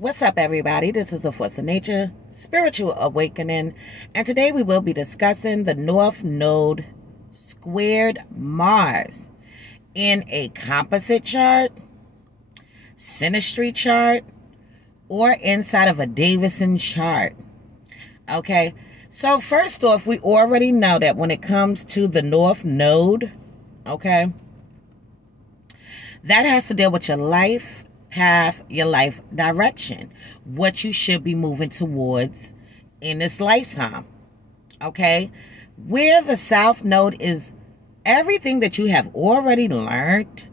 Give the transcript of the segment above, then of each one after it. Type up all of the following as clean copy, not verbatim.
What's up, everybody? This is the Force of Nature Spiritual Awakening, and today we will be discussing the North Node squared Mars in a composite chart, Synastry chart, or inside of a Davison chart. Okay, so first off, we already know that when it comes to the North Node, okay, that has to deal with your life path, your life direction, what you should be moving towards in this lifetime. Okay, where the South Node is everything that you have already learned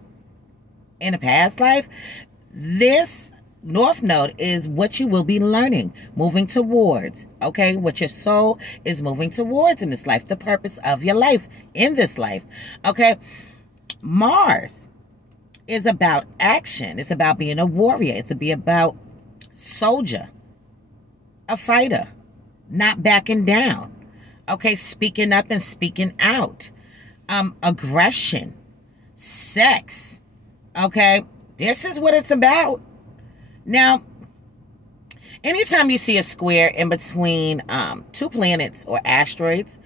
in a past life. This North Node is what you will be learning, moving towards, okay, what your soul is moving towards in this life, the purpose of your life in this life. Okay, Mars is about action. It's about being a warrior. It's to be about soldier, a fighter, not backing down. Okay, speaking up and speaking out. Aggression, sex. Okay, this is what it's about. Now, anytime you see a square in between two planets or asteroids,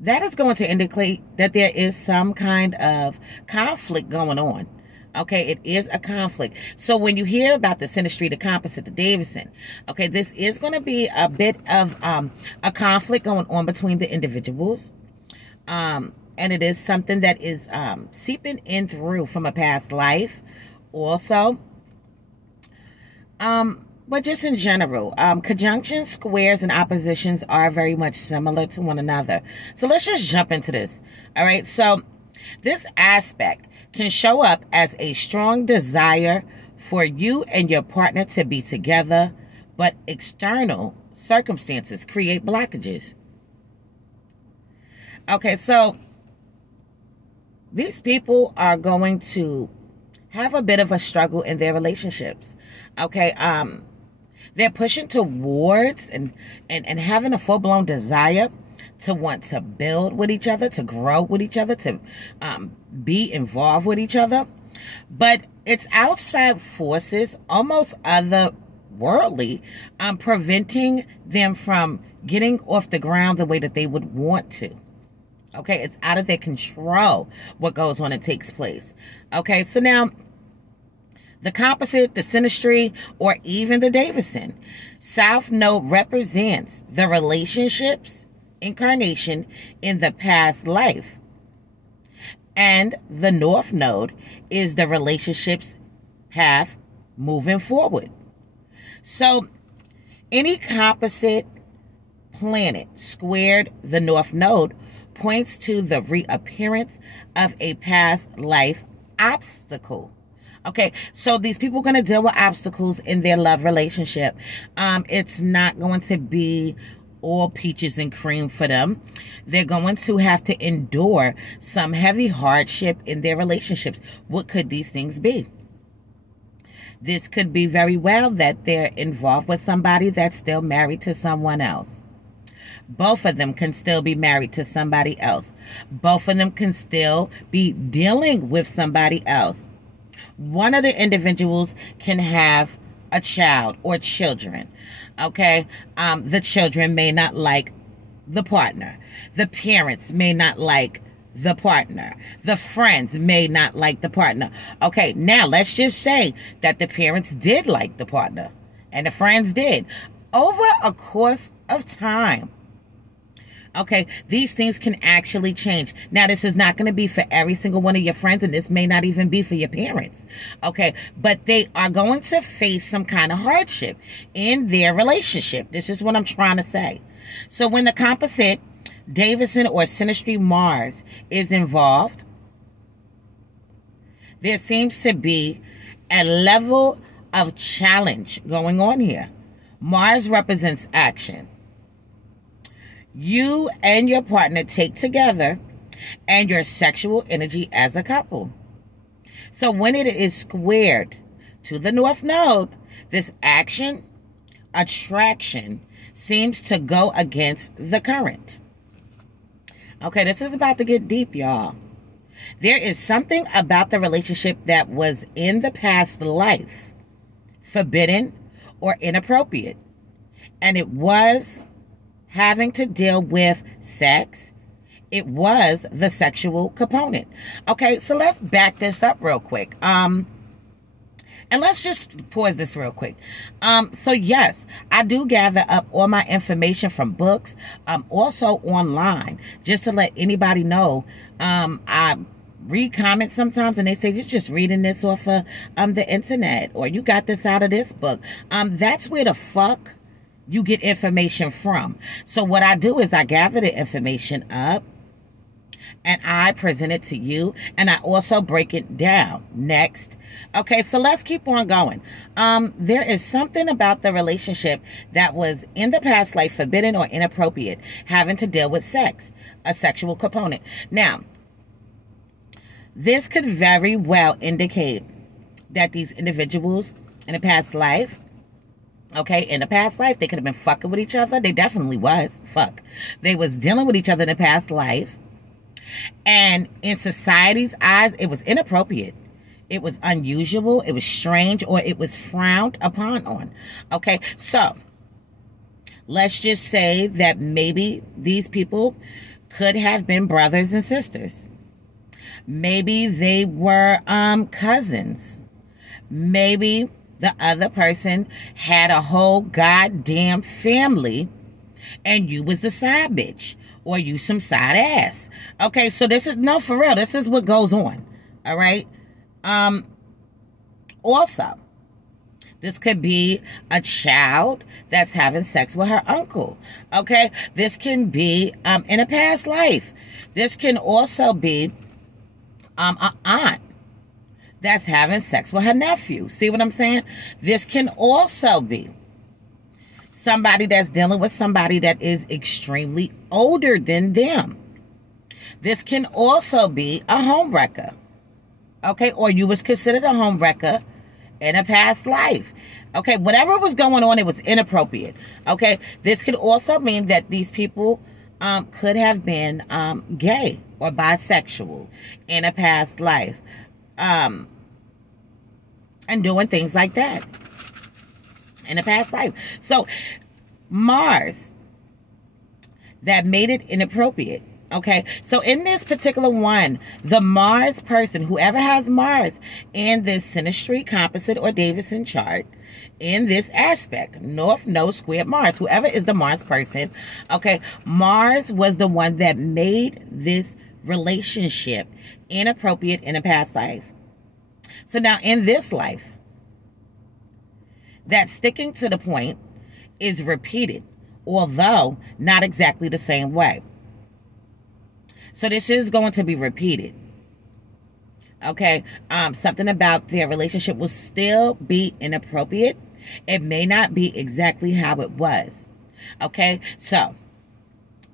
that is going to indicate that there is some kind of conflict going on. Okay, it is a conflict. So when you hear about the Synastry, the Composite, the Davison, okay, this is going to be a bit of a conflict going on between the individuals. And it is something that is seeping in through from a past life also. But just in general, conjunctions, squares, and oppositions are very much similar to one another. So let's just jump into this. All right. So this aspect can show up as a strong desire for you and your partner to be together, but external circumstances create blockages. Okay. So these people are going to have a bit of a struggle in their relationships. Okay. They're pushing towards and having a full-blown desire to want to build with each other, to grow with each other, to be involved with each other. But it's outside forces, almost otherworldly, preventing them from getting off the ground the way that they would want to. Okay, it's out of their control what goes on and takes place. Okay, so now the Composite, the Synastry, or even the Davison, South Node represents the relationships, incarnation in the past life. And the North Node is the relationships path moving forward. So any composite planet squared the North Node points to the reappearance of a past life obstacle. Okay, so these people are going to deal with obstacles in their love relationship. It's not going to be all peaches and cream for them. They're going to have to endure some heavy hardship in their relationships. What could these things be? This could be very well that they're involved with somebody that's still married to someone else. Both of them can still be married to somebody else. Both of them can still be dealing with somebody else. One of the individuals can have a child or children. Okay. The children may not like the partner. The parents may not like the partner. The friends may not like the partner. Okay. Now let's just say that the parents did like the partner and the friends did. Over a course of time, okay, these things can actually change. Now, this is not going to be for every single one of your friends, and this may not even be for your parents. Okay, but they are going to face some kind of hardship in their relationship. This is what I'm trying to say. So when the Composite, Davison, or Synastry Mars is involved, there seems to be a level of challenge going on here. Mars represents action. You and your partner take together and your sexual energy as a couple. So when it is squared to the North Node, this action, attraction, seems to go against the current. Okay, this is about to get deep, y'all. There is something about the relationship that was in the past life forbidden, or inappropriate. And it was having to deal with sex. It was the sexual component. Okay, so let's back this up real quick. And let's just pause this real quick. So yes, I do gather up all my information from books, also online, just to let anybody know. I read comments sometimes and they say, you're just reading this off of the internet, or you got this out of this book. That's where the fuck you get information from. So what I do is I gather the information up and I present it to you, and I also break it down. Next. Okay, so let's keep on going. There is something about the relationship that was in the past life forbidden or inappropriate, having to deal with sex, a sexual component. Now, this could very well indicate that these individuals in the past life, okay, in the past life, they could have been fucking with each other. They definitely was. Fuck. They was dealing with each other in the past life. And in society's eyes, it was inappropriate. It was unusual. It was strange, or it was frowned upon on. Okay, so let's just say that maybe these people could have been brothers and sisters. Maybe they were cousins. Maybe the other person had a whole goddamn family and you was the side bitch, or you some side ass. Okay, so this is, no, for real, this is what goes on. All right. Also, this could be a child that's having sex with her uncle. Okay, this can be in a past life. This can also be an aunt that's having sex with her nephew. See what I'm saying? This can also be somebody that's dealing with somebody that is extremely older than them. This can also be a homewrecker. Okay, or you was considered a homewrecker in a past life. Okay, whatever was going on, it was inappropriate. Okay, this could also mean that these people could have been gay or bisexual in a past life, and doing things like that in a past life. So Mars, that made it inappropriate. Okay, so in this particular one, the Mars person, whoever has Mars in this Synastry, Composite, or Davison chart, in this aspect, North Node squared Mars, whoever is the Mars person, okay, Mars was the one that made this relationship inappropriate in a past life. So now in this life, that sticking to the point is repeated, although not exactly the same way. So this is going to be repeated. Okay, something about their relationship will still be inappropriate. It may not be exactly how it was. Okay, so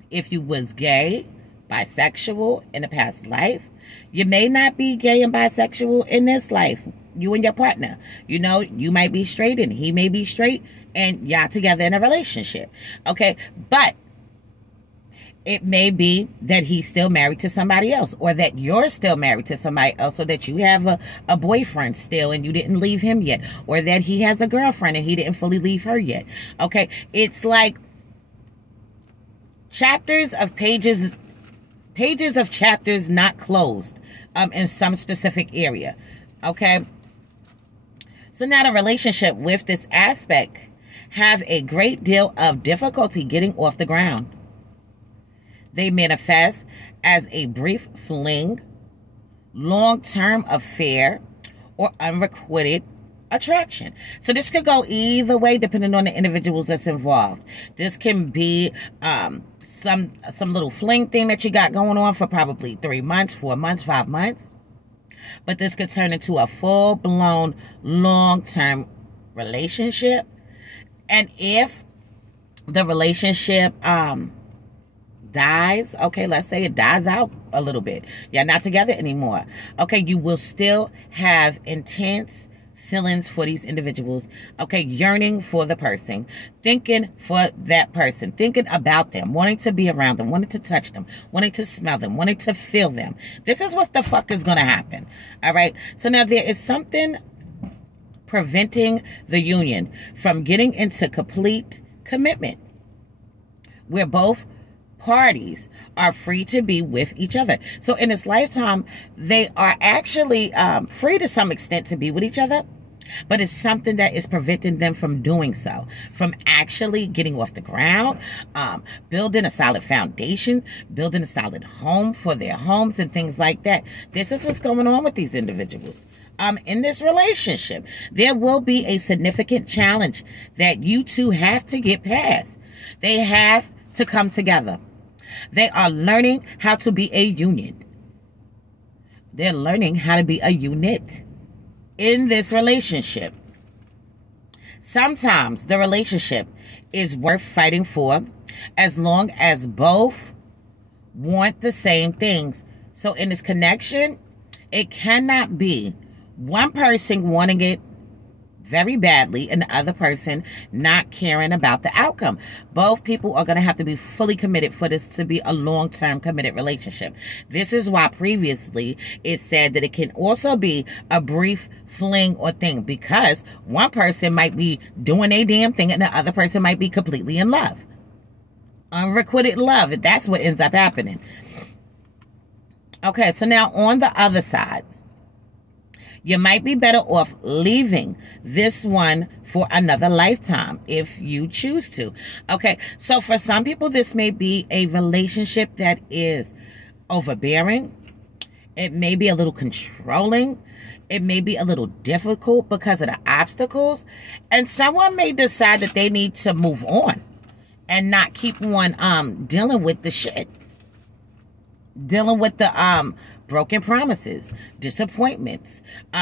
if you was gay, bisexual in a past life, you may not be gay and bisexual in this life. You and your partner, you know, you might be straight and he may be straight, and y'all together in a relationship. Okay, but it may be that he's still married to somebody else, or that you're still married to somebody else, or that you have a boyfriend still and you didn't leave him yet, or that he has a girlfriend and he didn't fully leave her yet. Okay, it's like chapters of pages of chapters not closed in some specific area. Okay, so now the relationship with this aspect have a great deal of difficulty getting off the ground. They manifest as a brief fling, long-term affair, or unrequited attraction. So this could go either way depending on the individuals that's involved. This can be some little fling thing that you got going on for probably 3 months, 4 months, 5 months. But this could turn into a full-blown, long-term relationship. And if the relationship dies, okay, let's say it dies out a little bit, you're not together anymore, okay, you will still have intense feelings for these individuals, okay, yearning for the person, thinking for that person, thinking about them, wanting to be around them, wanting to touch them, wanting to smell them, wanting to feel them. This is what the fuck is gonna happen. All right, so now there is something preventing the union from getting into complete commitment, where both parties are free to be with each other. So in this lifetime, they are actually free to some extent to be with each other, but it's something that is preventing them from doing so, from actually getting off the ground, building a solid foundation, building a solid home for their homes and things like that. This is what's going on with these individuals. In this relationship, there will be a significant challenge that you two have to get past. They have to come together. They are learning how to be a union. They're learning how to be a unit in this relationship. Sometimes the relationship is worth fighting for as long as both want the same things. So in this connection, it cannot be one person wanting it very badly and the other person not caring about the outcome. Both people are going to have to be fully committed for this to be a long-term committed relationship. This is why previously it said that it can also be a brief fling or thing, because one person might be doing a damn thing and the other person might be completely in love. Unrequited love. That's what ends up happening. Okay, so now on the other side, you might be better off leaving this one for another lifetime if you choose to. Okay, so for some people, this may be a relationship that is overbearing. It may be a little controlling. It may be a little difficult because of the obstacles. And someone may decide that they need to move on and not keep on dealing with the shit. Dealing with the broken promises, disappointments,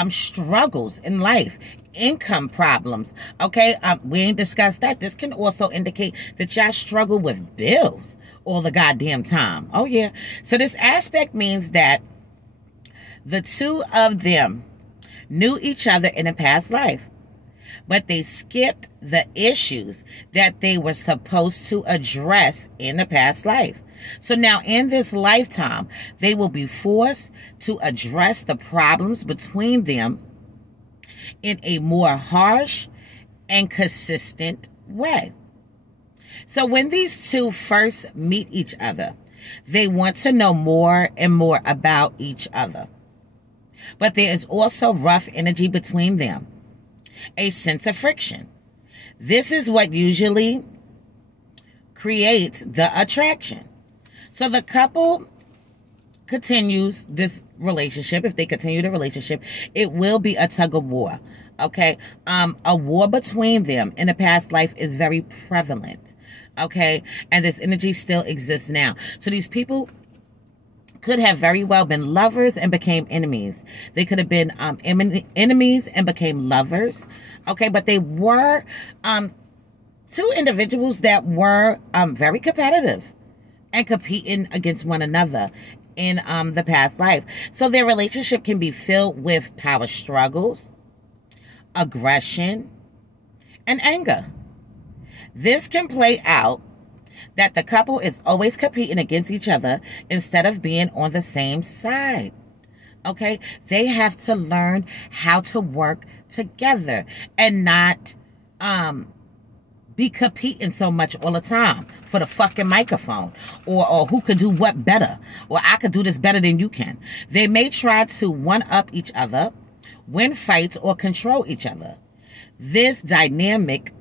struggles in life, income problems. Okay, we ain't discussed that. This can also indicate that y'all struggle with bills all the goddamn time. Oh yeah. So this aspect means that the two of them knew each other in a past life, but they skipped the issues that they were supposed to address in the past life. So now in this lifetime, they will be forced to address the problems between them in a more harsh and consistent way. So when these two first meet each other, they want to know more and more about each other. But there is also rough energy between them, a sense of friction. This is what usually creates the attraction. So the couple continues this relationship. If they continue the relationship, it will be a tug of war. Okay. A war between them in a past life is very prevalent. Okay. And this energy still exists now. So these people could have very well been lovers and became enemies. They could have been enemies and became lovers. Okay. But they were two individuals that were very competitive and competing against one another in the past life. So their relationship can be filled with power struggles, aggression, and anger. This can play out that the couple is always competing against each other instead of being on the same side. Okay? They have to learn how to work together and not be competing so much all the time for the fucking microphone, or who could do what better, or I could do this better than you can. They may try to one-up each other, win fights, or control each other. This dynamic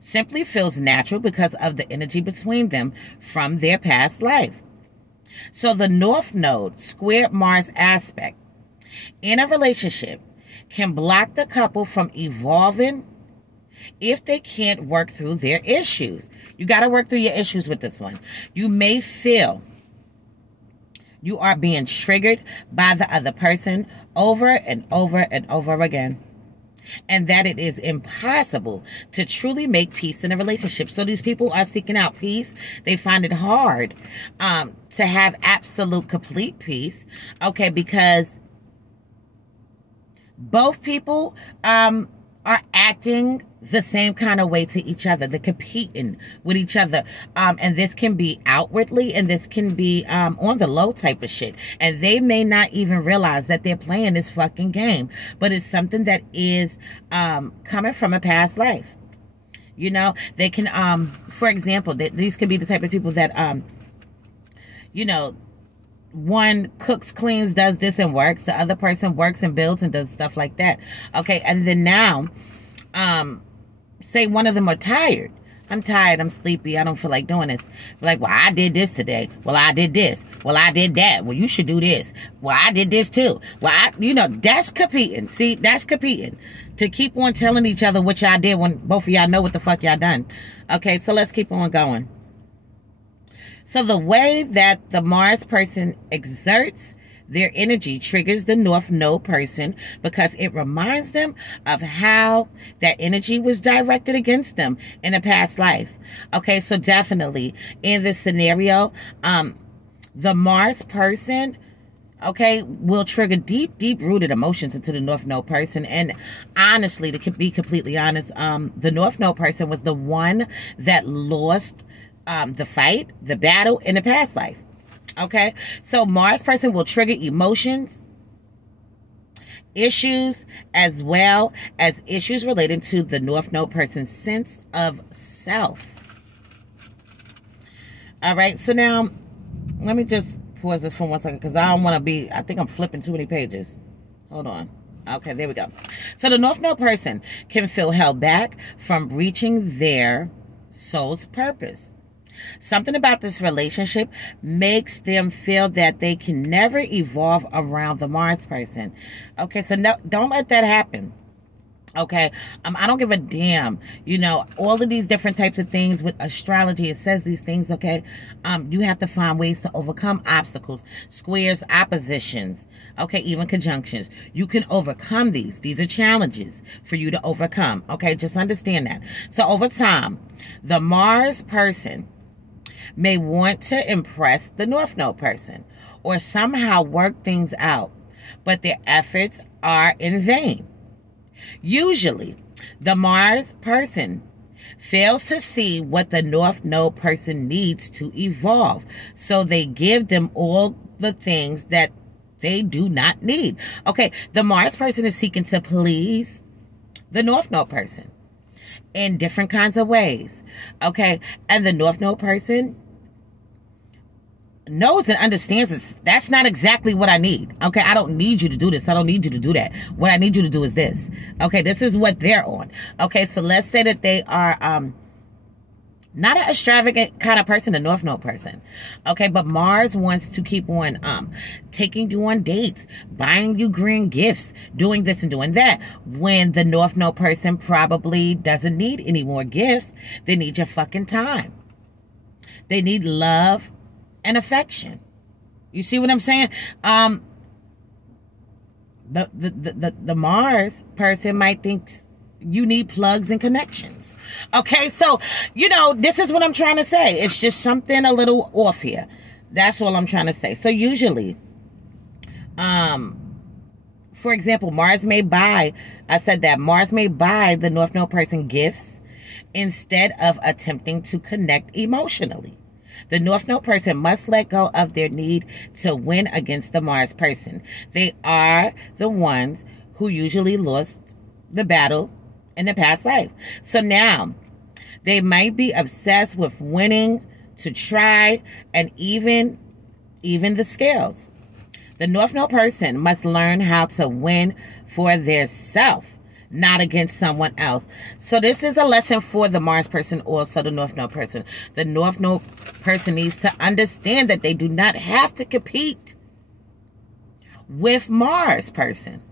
simply feels natural because of the energy between them from their past life. So the North Node squared Mars aspect in a relationship can block the couple from evolving if they can't work through their issues. You got to work through your issues with this one. You may feel you are being triggered by the other person over and over and over again, and that it is impossible to truly make peace in a relationship. So these people are seeking out peace. They find it hard to have absolute complete peace. Okay, because both people are are acting the same kind of way to each other. They're competing with each other. And this can be outwardly, and this can be on the low type of shit. And they may not even realize that they're playing this fucking game. But it's something that is coming from a past life. You know, they can, for example, these could be the type of people that, you know, one cooks, cleans, does this and works. The other person works and builds and does stuff like that. Okay, and then now, say one of them are tired. I'm tired, I'm sleepy, I don't feel like doing this. Like, well, I did this today. Well, I did this. Well, I did that. Well, you should do this. Well, I did this too. Well, you know, that's competing. See, that's competing. To keep on telling each other what y'all did when both of y'all know what the fuck y'all done. Okay, so let's keep on going. So the way that the Mars person exerts their energy triggers the North Node person because it reminds them of how that energy was directed against them in a past life. Okay, so definitely in this scenario, the Mars person, okay, will trigger deep rooted emotions into the North Node person. And honestly, to be completely honest, the North Node person was the one that lost the fight, the battle in the past life. Okay, so Mars person will trigger emotions, issues, as well as issues related to the North Node person's sense of self. All right, so now let me just pause this for 1 second because I don't want to be, I think I'm flipping too many pages. Hold on. Okay, there we go. So the North Node person can feel held back from reaching their soul's purpose. Something about this relationship makes them feel that they can never evolve around the Mars person. Okay, so no, don't let that happen. Okay, I don't give a damn. You know, all of these different types of things with astrology, it says these things, okay? You have to find ways to overcome obstacles, squares, oppositions, okay, even conjunctions. You can overcome these. These are challenges for you to overcome, okay? Just understand that. So over time, the Mars person may want to impress the North Node person or somehow work things out, but their efforts are in vain. Usually, the Mars person fails to see what the North Node person needs to evolve, so they give them all the things that they do not need. Okay, the Mars person is seeking to please the North Node person in different kinds of ways. Okay, and the North Node person knows and understands this. That's not exactly what I need. Okay, I don't need you to do this. I don't need you to do that. What I need you to do is this. Okay, this is what they're on. Okay, so let's say that they are not an extravagant kind of person, a North Node person. Okay, but Mars wants to keep on taking you on dates, buying you green gifts, doing this and doing that. When the North Node person probably doesn't need any more gifts. They need your fucking time. They need love and affection. You see what I'm saying? The Mars person might think you need plugs and connections. Okay, so, you know, this is what I'm trying to say. It's just something a little off here. That's all I'm trying to say. So usually, for example, Mars may buy the North Node person gifts instead of attempting to connect emotionally. The North Node person must let go of their need to win against the Mars person. They are the ones who usually lost the battle in the past life. So now, they might be obsessed with winning, to try, and even the scales. The North Node person must learn how to win for their self, not against someone else. So this is a lesson for the Mars person, also the North Node person. The North Node person needs to understand that they do not have to compete with Mars person.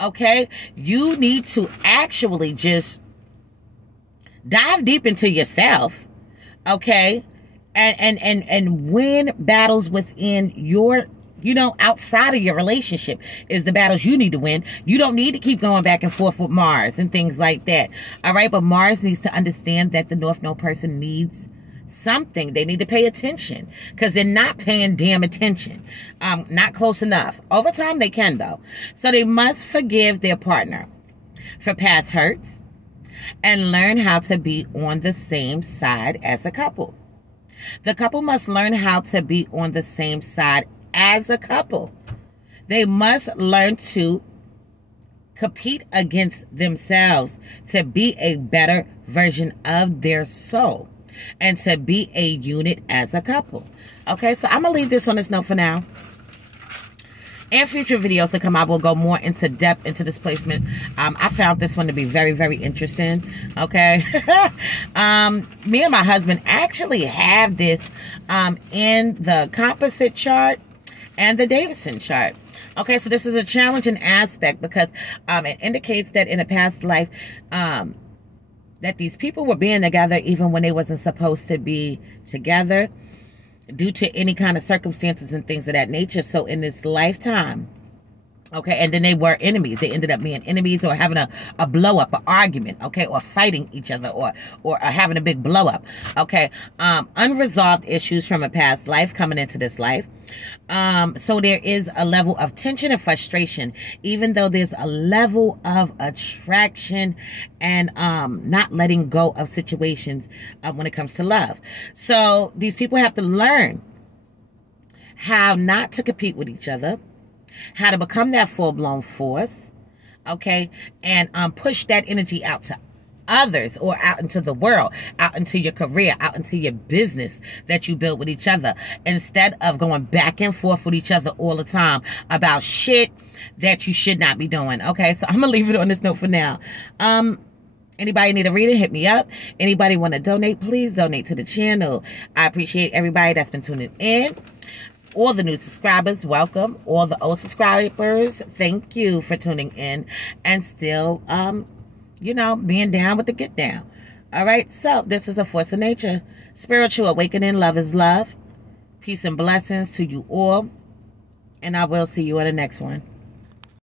Okay? You need to actually just dive deep into yourself. Okay? And win battles within your, you know, outside of your relationship is the battles you need to win. You don't need to keep going back and forth with Mars and things like that. All right. But Mars needs to understand that the North Node person needs something. They need to pay attention because they're not paying damn attention. Not close enough. Over time they can though. So they must forgive their partner for past hurts, and learn how to be on the same side as a couple. The couple must learn how to be on the same side as a couple. They must learn to compete against themselves to be a better version of their soul and to be a unit as a couple. Okay, so I'm going to leave this on this note for now. In future videos to come, I will go more into depth into this placement. I found this one to be very, very interesting. Okay. Me and my husband actually have this in the Composite chart and the Davison chart. Okay, so this is a challenging aspect because it indicates that in a past life that these people were being together even when they wasn't supposed to be together, due to any kind of circumstances and things of that nature. So in this lifetime, okay, and then they were enemies. They ended up being enemies or having a blow up, an argument, okay, or fighting each other or having a big blow up, okay. Unresolved issues from a past life coming into this life. So there is a level of tension and frustration, even though there's a level of attraction and not letting go of situations when it comes to love. So these people have to learn how not to compete with each other, how to become that full-blown force, okay, and push that energy out to others or out into the world, out into your career, out into your business that you build with each other, instead of going back and forth with each other all the time about shit that you should not be doing. Okay, so I'm gonna leave it on this note for now. Anybody need a reading, hit me up. Anybody want to donate, please donate to the channel. I appreciate everybody that's been tuning in. All the new subscribers, welcome. All the old subscribers, thank you for tuning in and still you know, being down with the get down. All right, so this is a Force of Nature Spiritual Awakening. Love is love. Peace and blessings to you all. And I will see you in the next one.